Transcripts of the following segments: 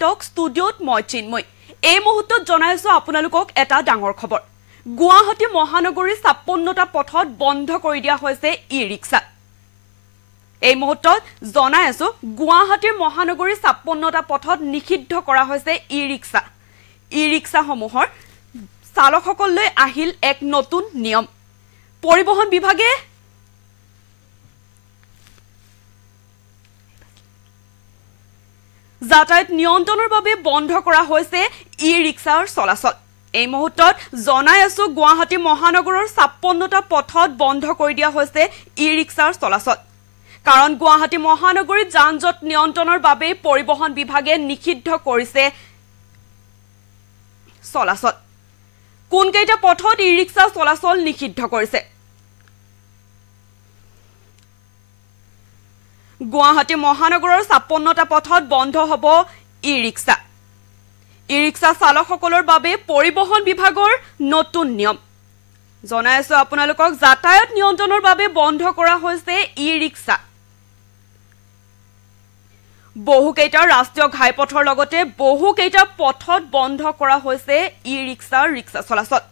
এনিটক ষ্টুডিঅ'ত মই চিন্ময় এই মুহূৰ্তত জনাইছো আপোনালোকক এটা ডাঙৰ খবৰ গুৱাহাটী মহানগৰীৰ ৫৬টা পথত বন্ধ কৰি দিয়া হৈছে ই-ৰিক্সা এই মুহূৰ্তত জনাইছো গুৱাহাটীৰ মহানগৰীৰ ৫৬টা পথত নিষিদ্ধ কৰা হৈছে ই-ৰিক্সা সমূহৰ চালকসকললৈ আহিল এক নতুন নিয়ম পৰিবহণ বিভাগে যাতায়াত নিয়ন্ত্ৰণৰ বাবে বন্ধ কৰা হৈছে ই-ৰিক্সাৰ চলাচল এই মুহূৰ্তত জনাই আছো গুৱাহাটী মহানগৰৰ ৫৬টা পথত বন্ধ কৰি দিয়া হৈছে ই-ৰিক্সাৰ চলাচল কাৰণ গুৱাহাটী মহানগৰীত যান-জঁট নিয়ন্ত্ৰণৰ বাবে পৰিবহণ বিভাগে নিষিদ্ধ কৰিছে চলাচল কোন কেইটা পথত ই-ৰিক্সা চলাচল নিষিদ্ধ কৰিছে গুৱাহাটী মহানগৰৰ ৫৬টা পথত বন্ধ হ'ব ই-ৰিক্সা চালকসকলৰ বাবে পৰিবহণ বিভাগৰ নতুন নিয়ম জনাই আছো আপোনালোকক যাতায়াত নিয়ন্ত্ৰণৰ বাবে বন্ধ কৰা হৈছে ই-ৰিক্সা বহুকেইটা ৰাষ্ট্ৰীয় ঘাইপথৰ লগতে বহুকেইটা পথত বন্ধ কৰা হৈছে ই-ৰিক্সা চলাচল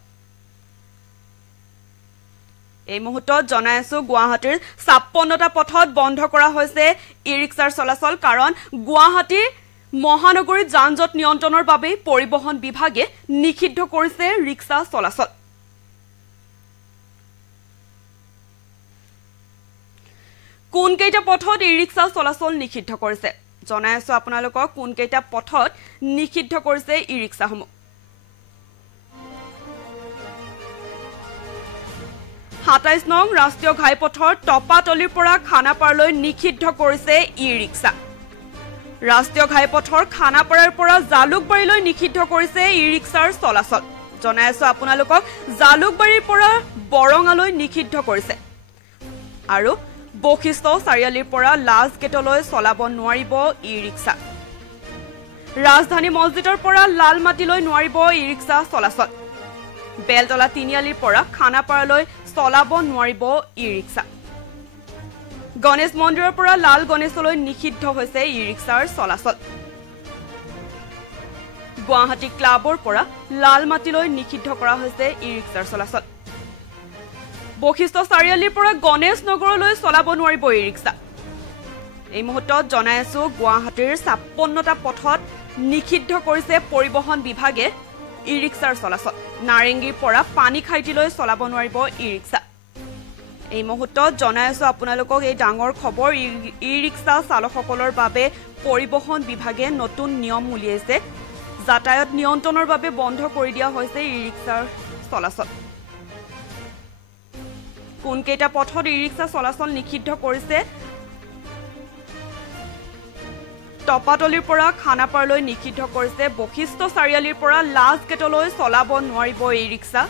এই মুহূৰ্তত জনাই আছো গুৱাহাটীৰ ৫৬টা পথত বন্ধ কৰা হৈছে ই-ৰিক্সাৰ চলাচল কাৰণ গুৱাহাটী মহানগৰীত যান-জঁট নিয়ন্ত্ৰণৰ বাবে পৰিবহণ বিভাগে নিষিদ্ধ কৰিছে ৰিক্সা চলাচল কোন কেইটা পথত ই-ৰিক্সা চলাচল নিষিদ্ধ কৰিছে জনাই আছো আপোনালোকক কোন কেইটা পথত নিষিদ্ধ কৰিছে ই-ৰিক্সাসমূহ ২৭ নং ৰাষ্ট্ৰীয় ঘাইপথৰ টপাতলিৰ পৰা খানাপাৰালৈ নিষিদ্ধ কৰিছে ই-ৰিক্সা ৰাষ্ট্ৰীয় ঘাইপথৰ খানাপাৰাৰ পৰা জালুকবাৰীলৈ নিষিদ্ধ কৰিছে ই-ৰিক্সাৰ চলাচল জনাই আছো আপোনালোকক জালুকবাৰীৰ পৰা বৰঙালৈ নিষিদ্ধ কৰিছে আৰু বশিষ্ঠ চাৰিআলিৰ পৰা লাজ গেটলৈ চলাব নোৱাৰিব ই-ৰিক্সা ৰাজধানী মছজিদৰ পৰা লালমাটিলৈ নোৱাৰিব ই-ৰিক্সা চলাচল বেলতলা তিনিআলিৰ পৰা খানাপাৰালৈ চলাব নোৱাৰিব ই-ৰিক্সা গণেশ মন্দিৰৰ পৰা লাল গণেশলৈ নিষিদ্ধ হৈছে ই-ৰিক্সাৰ চলাচল গুৱাহাটী ক্লাবৰ পৰা লালমাটিলৈ নিষিদ্ধ কৰা হৈছে ই-ৰিক্সাৰ চলাচল বশিষ্ঠ চাৰিআলিৰ পৰা গণেশ নগৰলৈ চলাব নোৱাৰিব ই-ৰিক্সা এই মুহূৰ্তত জনাই আছো গুৱাহাটীৰ ৫৬টা পথত নিষিদ্ধ কৰিছে পৰিবহণ বিভাগে ই-ৰিক্সাৰ চলাচল নাৰেংগীৰ পৰা পানীখাইটিলৈ চলাব নোৱাৰিব ই-ৰিক্সা এই মুহূৰ্তত জনাই আছো আপোনালোকক এই ডাঙৰ খবৰ ই-ৰিক্সা চালকসকলৰ বাবে পৰিবহণ বিভাগে নতুন নিয়ম উলিয়াইছে যাতায়াত নিয়ন্ত্ৰণৰ বাবে বন্ধ কৰি দিয়া হৈছে ই-ৰিক্সাৰ চলাচল কোন কেইটা পথত ই-ৰিক্সা চলাচল নিষিদ্ধ কৰিছে টপাতলিৰ পৰা খানাপাৰালৈ নিষিদ্ধ কৰিছে বশিষ্ঠ চাৰিআলিৰ পৰা লাজ গেটলৈ চলাব নোৱাৰিব ই-ৰিক্সা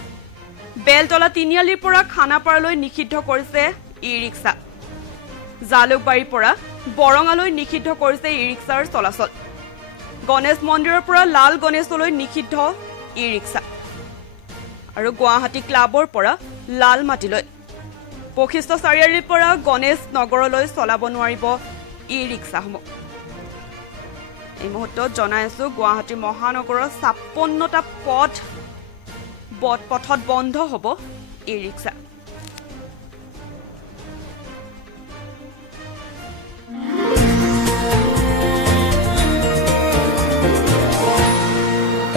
বেলতলা তিনিআলিৰ পৰা খানাপাৰালৈ নিষিদ্ধ কৰিছে ই-ৰিক্সা জালুকবাৰীৰ পৰা বৰঙালৈ নিষিদ্ধ কৰিছে ই-ৰিক্সাৰ চলাচল গণেশ মন্দিৰৰ পৰা লাল গণেশলৈ নিষিদ্ধ ই-ৰিক্সা আৰু গুৱাহাটী ক্লাবৰ পৰা লালমাটিলৈ বশিষ্ঠ চাৰিআলিৰ পৰা গণেশ নগৰলৈ চলাব নোৱাৰিব ই-ৰিক্সাসমূহ এই মুহূৰ্তত জনাই আছো গুৱাহাটী মহানগৰৰ ৫৬টা পথত বন্ধ হ'ব ই-ৰিক্সা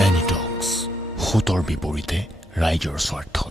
এনিটক্স সুতৰ বিপৰীতে ৰাইজৰ স্বাৰ্থত